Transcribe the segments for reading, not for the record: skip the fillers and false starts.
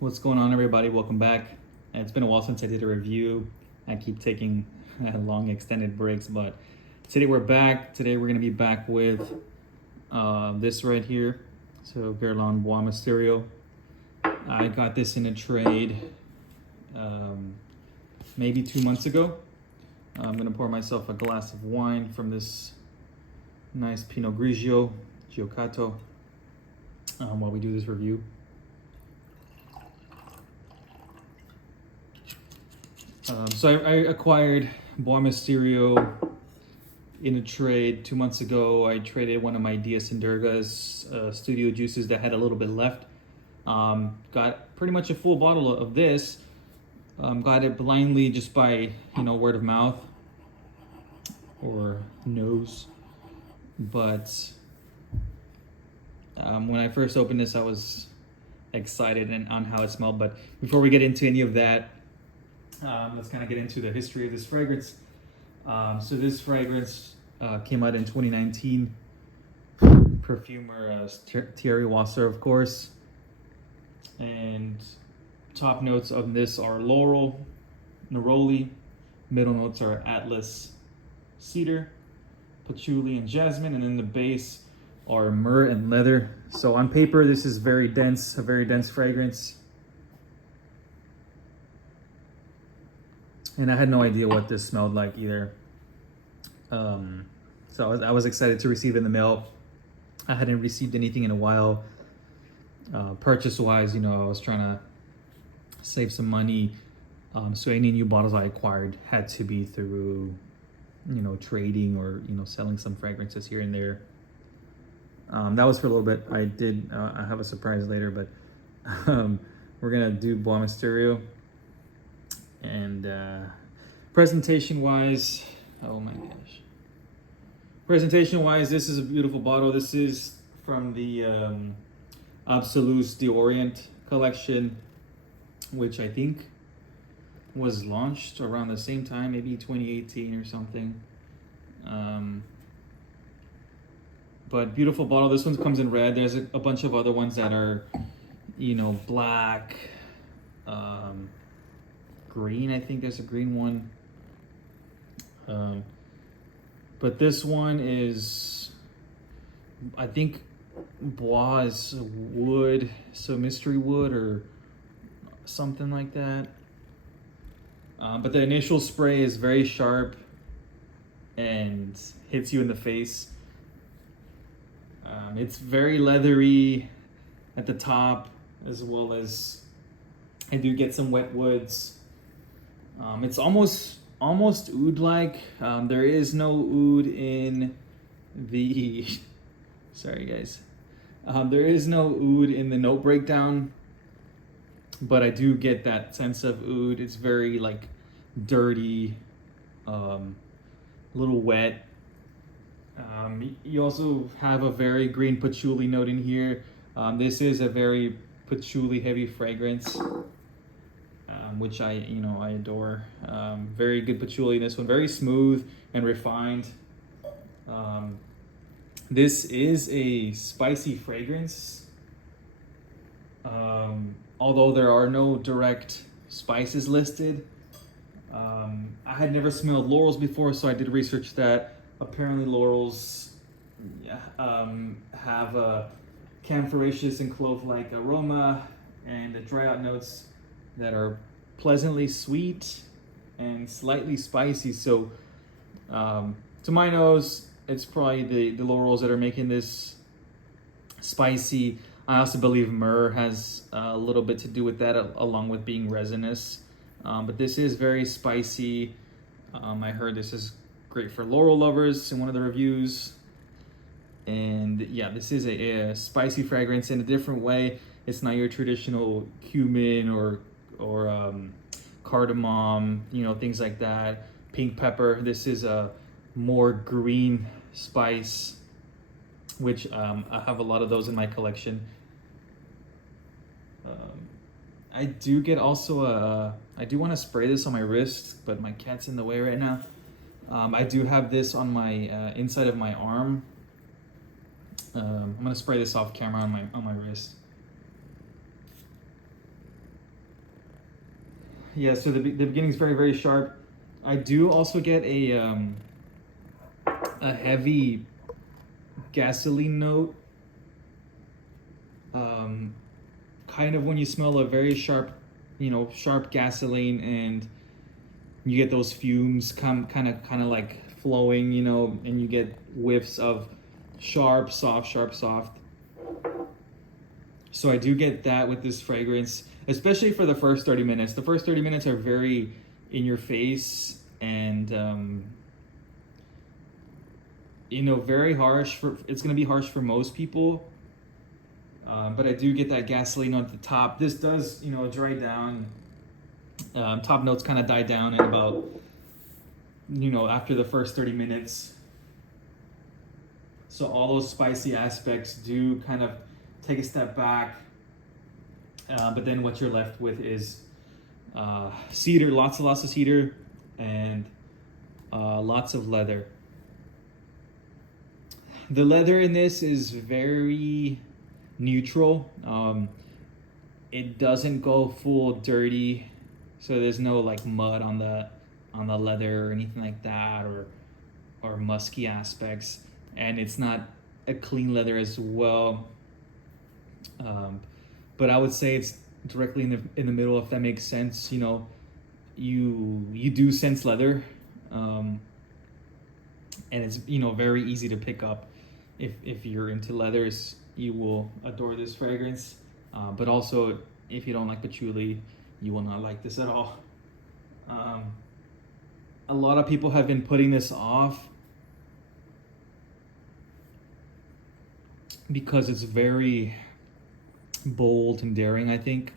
What's going on, everybody? Welcome back. It's been a while since I did a review. I keep taking long extended breaks, but today we're back. Today we're going to be back with this right here. So Guerlain Bois Mysterieux. I got this in a trade maybe 2 months ago. I'm going to pour myself a glass of wine from this nice Pinot Grigio Giocato while we do this review. So I acquired Bois Mysterieux in a trade 2 months ago. I traded one of my Dias and Durgas studio juices that had a little bit left. Got pretty much a full bottle of this. Got it blindly just by, word of mouth or nose. But when I first opened this, I was excited on how it smelled. But before we get into any of that, let's kind of get into the history of this fragrance. So this fragrance came out in 2019. Perfumer Thierry Wasser, of course. And top notes of this are laurel, neroli. Middle notes are atlas, cedar, patchouli, and jasmine. And then the base are myrrh and leather. So on paper, this is very dense, a very dense fragrance. And I had no idea what this smelled like either. So I was excited to receive it in the mail. I hadn't received anything in a while. Purchase-wise, I was trying to save some money. So any new bottles I acquired had to be through, trading or, selling some fragrances here and there. That was for a little bit. I have a surprise later, but we're going to do Bois Mysterieux. And presentation wise, oh my gosh. Presentation wise, this is a beautiful bottle. This is from the ABSOLUS the ORIENT collection, which I think was launched around the same time, maybe 2018 or something. But beautiful bottle. This one comes in red. There's a bunch of other ones that are, black, green. I think there's a green one. But this one is, I think, Bois is wood, so mystery wood or something like that. But the initial spray is very sharp and hits you in the face. It's very leathery at the top, as well as I do get some wet woods. It's almost oud-like. There is no oud in the sorry guys. There is no oud in the note breakdown, but I do get that sense of oud. It's very dirty, a little wet. You also have a very green patchouli note in here. This is a very patchouli heavy fragrance, which I adore. Very good patchouli in this one, very smooth and refined. This is a spicy fragrance. Although there are no direct spices listed. I had never smelled laurels before, so I did research that. Apparently laurels have a camphoraceous and clove-like aroma and the dry out notes that are pleasantly sweet and slightly spicy. So to my nose, it's probably the laurels that are making this spicy. I also believe myrrh has a little bit to do with that, along with being resinous. But this is very spicy. I heard this is great for laurel lovers in one of the reviews. And yeah, this is a spicy fragrance in a different way. It's not your traditional cumin or cardamom, things like that. Pink pepper. This is a more green spice, which I have a lot of those in my collection. I do get also I do want to spray this on my wrist, but my cat's in the way right now. I do have this on my inside of my arm. I'm gonna spray this off camera on my wrist. Yeah, so the beginning is very, very sharp. I do also get a heavy gasoline note. Kind of when you smell a very sharp, sharp gasoline, and you get those fumes kind of like flowing, and you get whiffs of sharp, soft. So I do get that with this fragrance, especially for the first 30 minutes. The first 30 minutes are very in your face and, very harsh. It's going to be harsh for most people. But I do get that gasoline at the top. This does, dry down. Top notes kind of die down in about, after the first 30 minutes. So all those spicy aspects do kind of take a step back. But then what you're left with is cedar, lots of cedar, and lots of leather. The leather in this is very neutral. It doesn't go full dirty, so there's no like mud on the leather or anything like that, or musky aspects, and it's not a clean leather as well. But I would say it's directly in the middle, if that makes sense. You do sense leather, and it's very easy to pick up. If you're into leathers, you will adore this fragrance. But also, if you don't like patchouli, you will not like this at all. A lot of people have been putting this off because it's very bold and daring, I think,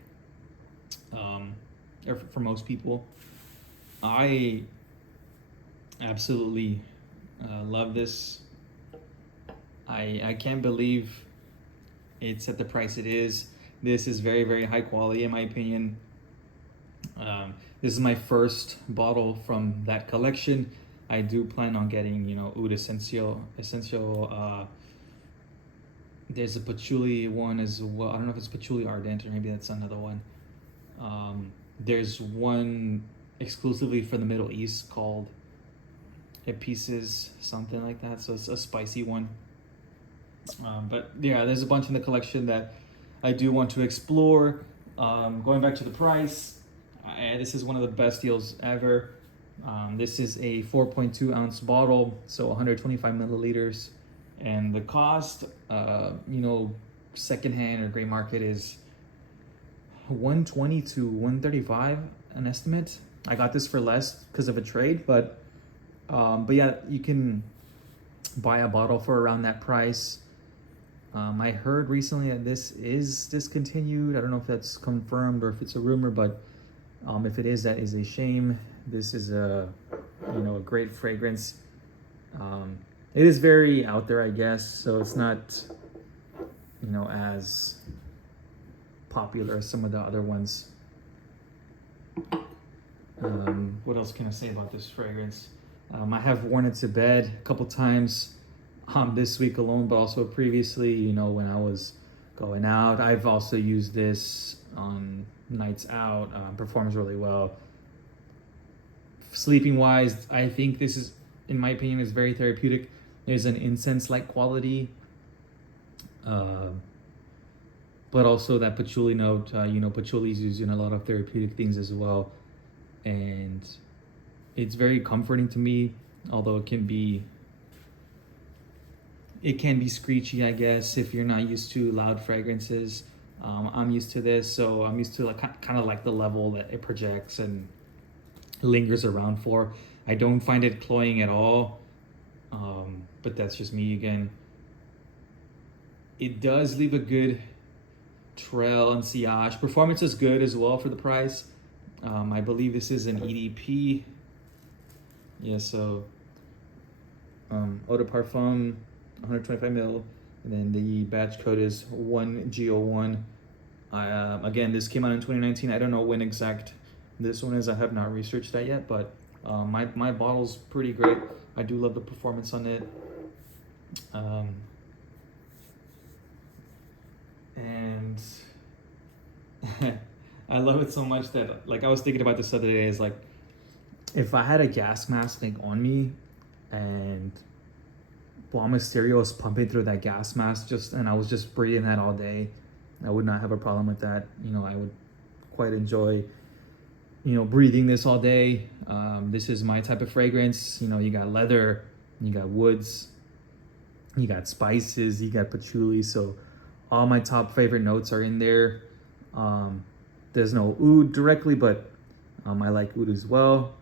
for most people. I absolutely love this. I can't believe it's at the price it is. This is very, very high quality in my opinion. This is my first bottle from that collection. I do plan on getting, Oud Essential. There's a patchouli one as well. I don't know if it's patchouli ardent or maybe that's another one. There's one exclusively for the Middle East called Epices, something like that. So it's a spicy one. But yeah, there's a bunch in the collection that I do want to explore. Going back to the price, this is one of the best deals ever. This is a 4.2 ounce bottle, so 125 milliliters. And the cost, secondhand or gray market is $120 to $135, an estimate. I got this for less because of a trade, but yeah, you can buy a bottle for around that price. I heard recently that this is discontinued. I don't know if that's confirmed or if it's a rumor, but if it is, that is a shame. This is a great fragrance. It is very out there, I guess, so it's not, as popular as some of the other ones. What else can I say about this fragrance? I have worn it to bed a couple times this week alone, but also previously, when I was going out. I've also used this on nights out. Performs really well. Sleeping wise, I think this is, in my opinion, is very therapeutic. There's an incense-like quality, but also that patchouli note. Patchouli is used in a lot of therapeutic things as well, and it's very comforting to me. Although it can be screechy, I guess, if you're not used to loud fragrances. I'm used to this, so I'm used to kind of like the level that it projects and lingers around for. I don't find it cloying at all. But that's just me again. It does leave a good trail and sillage. Performance is good as well for the price. I believe this is an EDP. Yeah, so eau de parfum, 125 ml, and then the batch code is 1G01. Again, this came out in 2019. I don't know when exact this one is. I have not researched that yet, but my bottle's pretty great. I do love the performance on it. And I love it so much that, like, I was thinking about this other day, is like, if I had a gas mask like on me and Bois Mysterieux was pumping through that gas mask and I was just breathing that all day, I would not have a problem with that. You know, I would quite enjoy, you know, breathing this all day. This is my type of fragrance. You know, you got leather, you got woods, you got spices, you got patchouli. So all my top favorite notes are in there. There's no oud directly, but I like oud as well.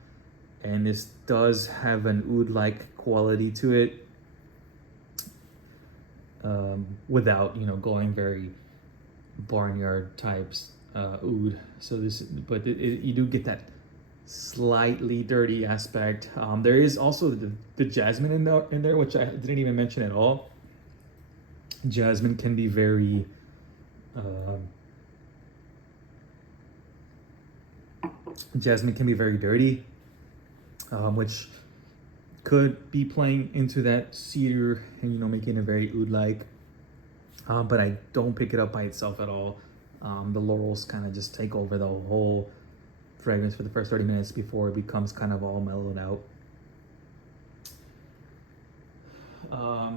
And this does have an oud-like quality to it, without, you know, going very barnyard types oud. So this, but you do get that slightly dirty aspect. There is also the jasmine in there, which I didn't even mention at all. Jasmine can be very dirty, which could be playing into that cedar and, you know, making it very oud-like. But I don't pick it up by itself at all. The laurels kind of just take over the whole fragrance for the first 30 minutes before it becomes kind of all mellowed out.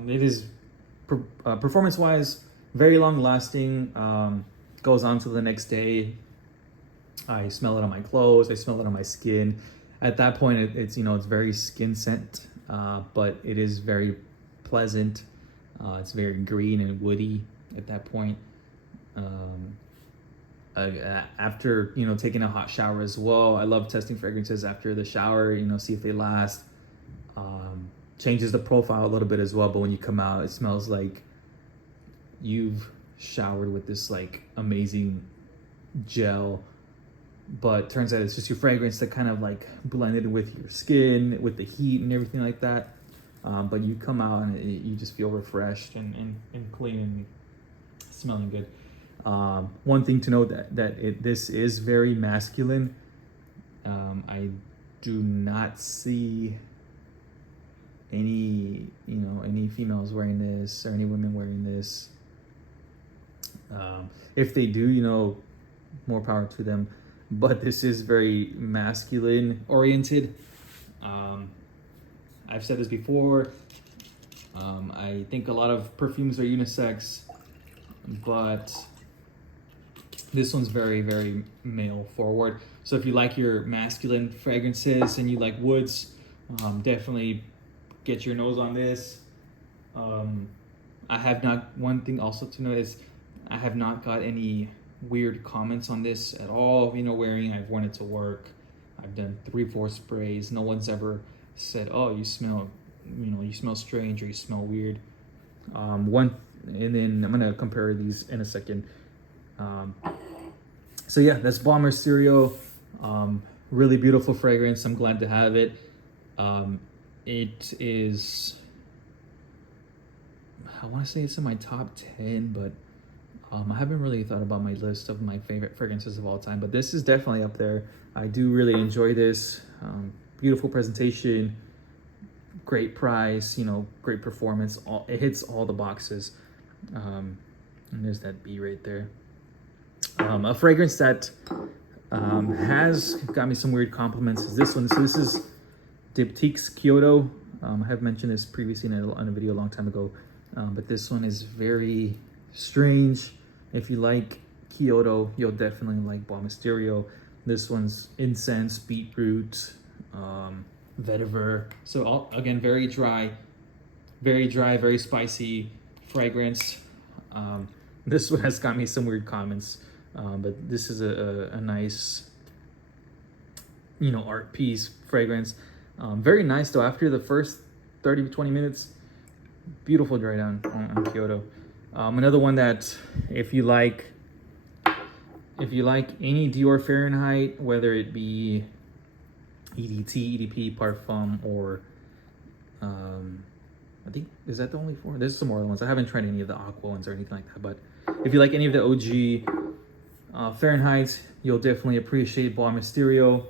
It is performance-wise very long-lasting. Goes on to the next day. I smell it on my clothes. I smell it on my skin. At that point, it's, you know, it's very skin scent, but it is very pleasant. It's very green and woody at that point. After, you know, taking a hot shower as well, I love testing fragrances after the shower, you know, see if they last. Changes the profile a little bit as well, but when you come out, it smells like you've showered with this like amazing gel, but turns out it's just your fragrance that kind of like blended with your skin, with the heat and everything like that. But you come out and you just feel refreshed and clean and smelling good. One thing to note that this is very masculine. I do not see any females wearing this or any women wearing this. If they do, you know, more power to them. But this is very masculine oriented. I've said this before. I think a lot of perfumes are unisex, but this one's very, very male forward. So if you like your masculine fragrances and you like woods, definitely get your nose on this. I have not, one thing also to note is I have not got any weird comments on this at all. You know, I've worn it to work. I've done 3-4 sprays. No one's ever said, oh, you smell strange or you smell weird. And then I'm gonna compare these in a second. So yeah, that's Bois Mysterieux. Really beautiful fragrance. I'm glad to have it. It is, I want to say it's in my top 10, but I haven't really thought about my list of my favorite fragrances of all time, but this is definitely up there. I do really enjoy this. Beautiful presentation, great price, you know, great performance. It hits all the boxes. And there's that B right there. A fragrance that has got me some weird compliments is this one. So this is Diptyque's Kyoto. I have mentioned this previously in a video a long time ago, but this one is very strange. If you like Kyoto, you'll definitely like Bois Mysterieux. This one's incense, beetroot, vetiver. So again, very dry, very spicy fragrance. This one has got me some weird comments, but this is a nice, you know, art piece fragrance. Very nice though. After the first 30 to 20 minutes, beautiful dry down on Kyoto. Another one that if you like any Dior Fahrenheit, whether it be EDT, EDP, Parfum, or I think, is that the only 4? There's some more other ones. I haven't tried any of the Aqua ones or anything like that, but if you like any of the OG Fahrenheit, you'll definitely appreciate Bois Mysterieux.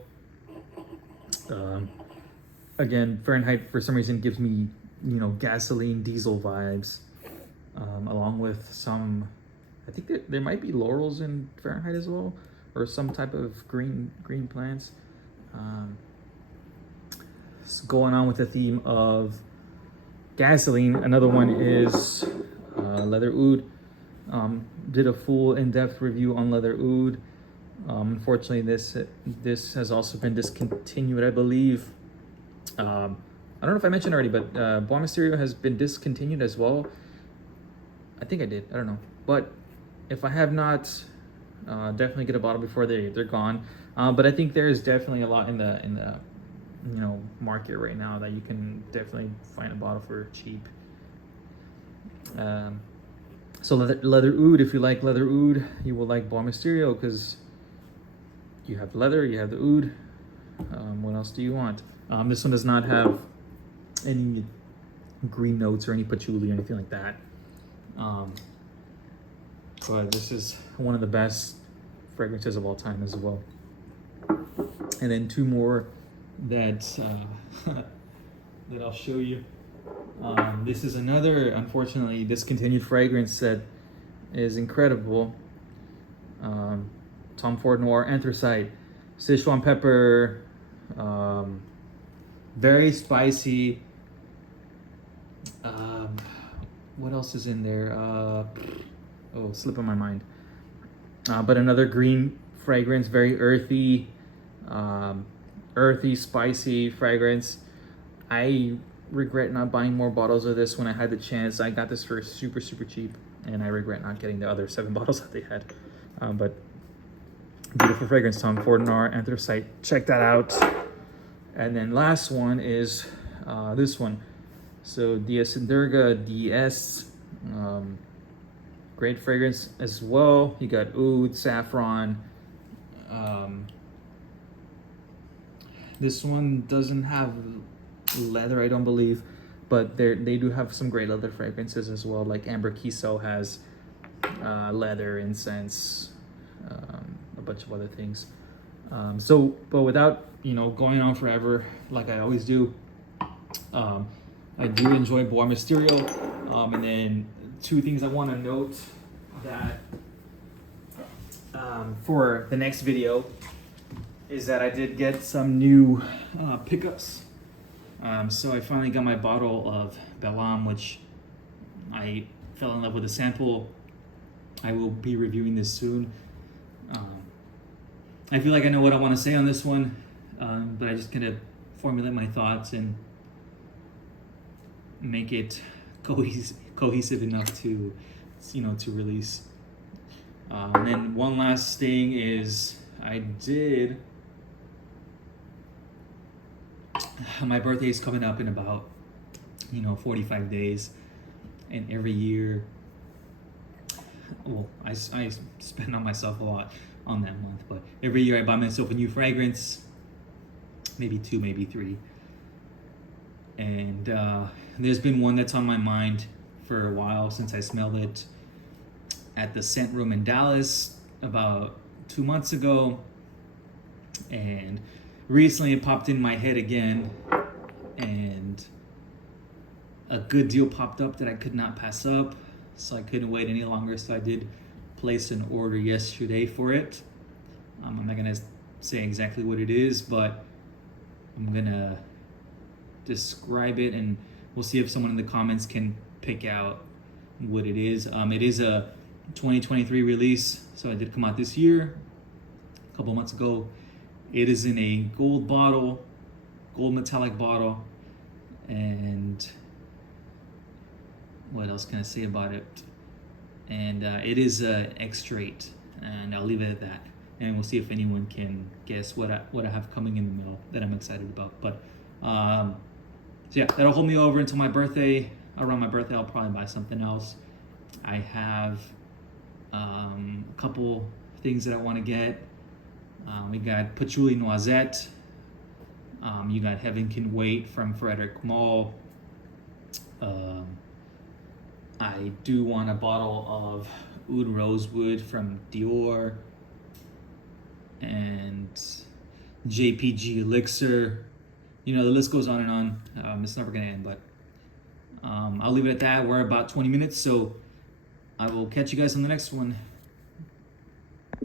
Again, Fahrenheit for some reason gives me, you know, gasoline, diesel vibes, along with some, I think there might be laurels in Fahrenheit as well, or some type of green plants. Going on with the theme of gasoline, another one is leather oud. Did a full in-depth review on leather oud. Unfortunately, this has also been discontinued, I believe. I don't know if I mentioned already, but Bois Mysterieux has been discontinued as well. I think I did. I don't know. But if I have not, definitely get a bottle before they're gone. But I think there is definitely a lot in the market right now that you can definitely find a bottle for cheap. So leather oud, if you like leather oud, you will like Bois Mysterieux because you have leather, you have the oud. What else do you want? This one does not have any green notes or any patchouli or anything like that. But this is one of the best fragrances of all time as well. And then two more that that I'll show you. This is another, unfortunately, discontinued fragrance that is incredible. Tom Ford Noir Anthracite, Sichuan pepper, very spicy. What else is in there? Slipping my mind. But another green fragrance, very earthy, spicy fragrance. I regret not buying more bottles of this when I had the chance. I got this for super cheap, and I regret not getting the other 7 bottles that they had. But beautiful fragrance, Tom Ford Noir Anthracite. Check that out. And then last one is this one. So Dias and Durga DS. Great fragrance as well. You got oud, saffron. This one doesn't have leather, I don't believe, but they do have some great leather fragrances as well. Like Amber Kiso has leather, incense, a bunch of other things. But without going on forever, like I always do, I do enjoy Bois Mysterieux. And then 2 things I want to note that for the next video is that I did get some new pickups. So I finally got my bottle of Guerlain, which I fell in love with the sample. I will be reviewing this soon. I feel like I know what I want to say on this one, but I just kind of formulate my thoughts and make it cohesive enough to release. And then one last thing is my birthday is coming up in about 45 days, and every year, well, I spend on myself a lot on that month, but every year I buy myself a new fragrance, maybe 2, maybe 3. And there's been one that's on my mind for a while since I smelled it at the scent room in Dallas about 2 months ago, and recently it popped in my head again, and a good deal popped up that I could not pass up, so I couldn't wait any longer. So I did place an order yesterday for it. I'm not gonna say exactly what it is, but I'm gonna describe it, and we'll see if someone in the comments can pick out what it is. It is a 2023 release, so it did come out this year, a couple months ago. It is in a gold metallic bottle, and what else can I say about it? And it is X-Straight, and I'll leave it at that. And we'll see if anyone can guess what I have coming in the mail that I'm excited about. But so yeah, that'll hold me over until my birthday. Around my birthday, I'll probably buy something else. I have a couple things that I want to get. We got Patchouli Noisette. You got Heaven Can Wait from Frederic Malle. I do want a bottle of Oud Rosewood from Dior. And JPG Elixir. The list goes on and on. It's never going to end, but I'll leave it at that. We're about 20 minutes, so I will catch you guys on the next one.